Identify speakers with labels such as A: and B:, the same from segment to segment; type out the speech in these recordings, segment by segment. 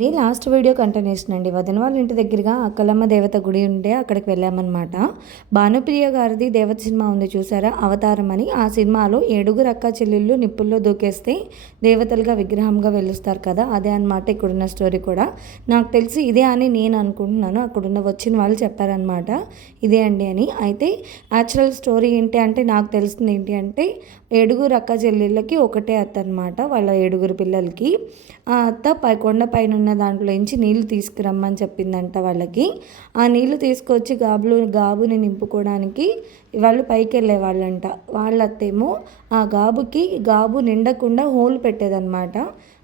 A: ఇది last video continuation అండి. వదిన వాళ్ళ ఇంటి దగ్గరగా అక్కలమ్మ దేవత గుడి ఉంటే అక్కడికి వెళ్ళామన్నమాట. భానుప్రియ గారిది దేవత సినిమా ఉంది చూసారా? అవతారం అని. ఆ సినిమాలో ఏడుగురు అక్క చెల్లెళ్ళు నిప్పుల్లో దూకేస్తే దేవతలుగా విగ్రహంగా వెలుస్తారు కదా? అదే అనమాట ఇక్కడున్న స్టోరీ కూడా. నాకు తెలిసి ఇదే అని నేను అనుకుంటున్నాను. అక్కడున్న వచ్చిన వాళ్ళు చెప్పారనమాట ఇదే అండి అని. అయితే యాక్చువల్ స్టోరీ ఏంటి అంటే నాకు తెలిసింది ఏంటి అంటే ఏడుగురు అక్క చెల్లెళ్ళకి ఒకటే అత్త అనమాట వాళ్ళ ఏడుగురు పిల్లలకి. ఆ అత్త పై కొండ పైన ఉన్న దాంట్లో నుంచి నీళ్ళు తీసుకురమ్మని చెప్పిందంట వాళ్ళకి. ఆ నీళ్ళు తీసుకొచ్చి గాబులు గాబుని నింపుకోవడానికి వాళ్ళు పైకి వెళ్ళేవాళ్ళంట. వాళ్ళంట ఆ గాబుకి గాబు నిండకుండా హోల్ పెట్టేదన్నమాట.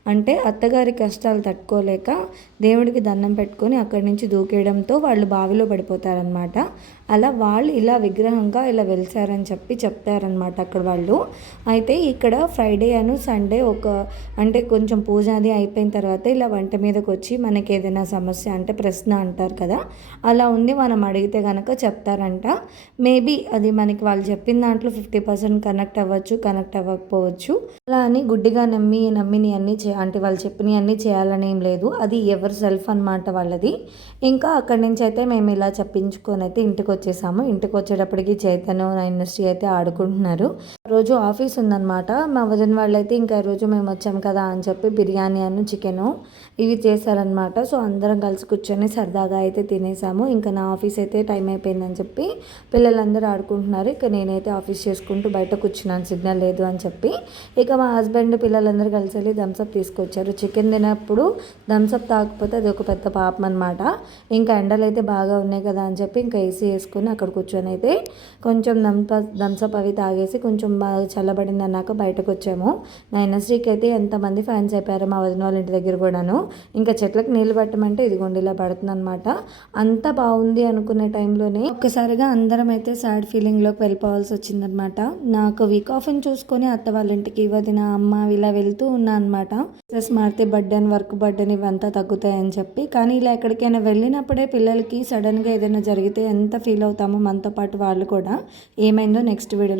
A: అంటే అత్తగారి కష్టాలు తట్టుకోలేక దేవుడికి దండం పెట్టుకొని అక్కడి నుంచి దూకేయడంతో వాళ్ళు బావిలో పడిపోతారనమాట అలా వాళ్ళు ఇలా విగ్రహంగా ఇలా వెలిసారని చెప్పి చెప్తారనమాట అక్కడ వాళ్ళు. అయితే ఇక్కడ ఫ్రైడే అను సండే ఒక అంటే కొంచెం పూజ అది అయిపోయిన తర్వాత ఇలా వంట మీదకి వచ్చి మనకి ఏదైనా సమస్య అంటే ప్రశ్న అంటారు కదా అలా ఉంది మనం అడిగితే కనుక చెప్తారంట. మేబీ అది మనకి వాళ్ళు చెప్పిన దాంట్లో ఫిఫ్టీ పర్సెంట్ కనెక్ట్ అవ్వచ్చు కనెక్ట్ అవ్వకపోవచ్చు. అలా అని గుడ్డిగా నమ్మి నమ్మిని అన్నీ చేయాలి అంటే వాళ్ళు చెప్పినవి అన్నీ చేయాలని ఏం లేదు. అది ఎవరి సెల్ఫ్ అనమాట వాళ్ళది. ఇంకా అక్కడి నుంచి అయితే మేము ఇలా చెప్పించుకొని అయితే ఇంటికి వచ్చేసాము. ఇంటికి వచ్చేటప్పటికి చైతన్య ఇండస్ట్రీ అయితే ఆడుకుంటున్నారు. రోజు ఆఫీస్ ఉందన్నమాట. మా వదిన వాళ్ళు అయితే ఇంకా రోజు మేము వచ్చాం కదా అని చెప్పి బిర్యానీ అను చికెను ఇవి చేశారనమాట సో అందరం కలిసి కూర్చొని సరదాగా అయితే తినేసాము. ఇంకా నా ఆఫీస్ అయితే టైం అయిపోయిందని చెప్పి పిల్లలందరూ ఆడుకుంటున్నారు. ఇక నేనైతే ఆఫీస్ చేసుకుంటూ బయట కూర్చున్నాను. సిగ్నల్ లేదు అని చెప్పి. ఇక మా హస్బెండ్ పిల్లలందరూ కలిసి వెళ్ళి థమ్స్అప్ తీసుకొచ్చారు. చికెన్ తినప్పుడు థమ్స్అప్ తాగకపోతే అది ఒక పెద్ద పాపం అనమాట ఇంకా ఎండలు అయితే బాగా ఉన్నాయి కదా అని చెప్పి ఇంకా ఏసీ వేసుకుని అక్కడ కూర్చొని అయితే కొంచెం థమ్స థమ్స్అప్ అవి తాగేసి కొంచెం బాగా చల్లబడింది అన్నాక బయటకు వచ్చాము. నా ఎన్ఎస్డీకి అయితే ఎంతమంది ఫ్యాన్స్ అయిపోయారు మా వదిన వాళ్ళ ఇంటి దగ్గర కూడాను. ఇంకా చెట్లకు నీళ్ళు పట్టమంటే ఇదిగోండి ఇలా పడుతుంది అనమాట అంత బాగుంది అనుకునే టైంలోనే ఒక్కసారిగా అందరం అయితే సాడ్ ఫీలింగ్లోకి వెళ్ళిపోవాల్సి వచ్చిందనమాట నాకు వీక్ ఆఫ్ని చూసుకొని అత్త వాళ్ళ ఇంటికి వదిన అమ్మ ఇలా వెళ్తూ ఉన్నా అనమాట డ్రెస్ మారితే బర్డెన్ వర్క్ బర్డెన్ ఇవంతా తగ్గుతాయని చెప్పి కానీ ఇలా ఎక్కడికైనా వెళ్ళినప్పుడే పిల్లలకి సడన్గా ఏదైనా జరిగితే ఎంత ఫీల్ అవుతామో మనతో పాటు వాళ్ళు కూడా. ఏమైందో నెక్స్ట్ వీడియో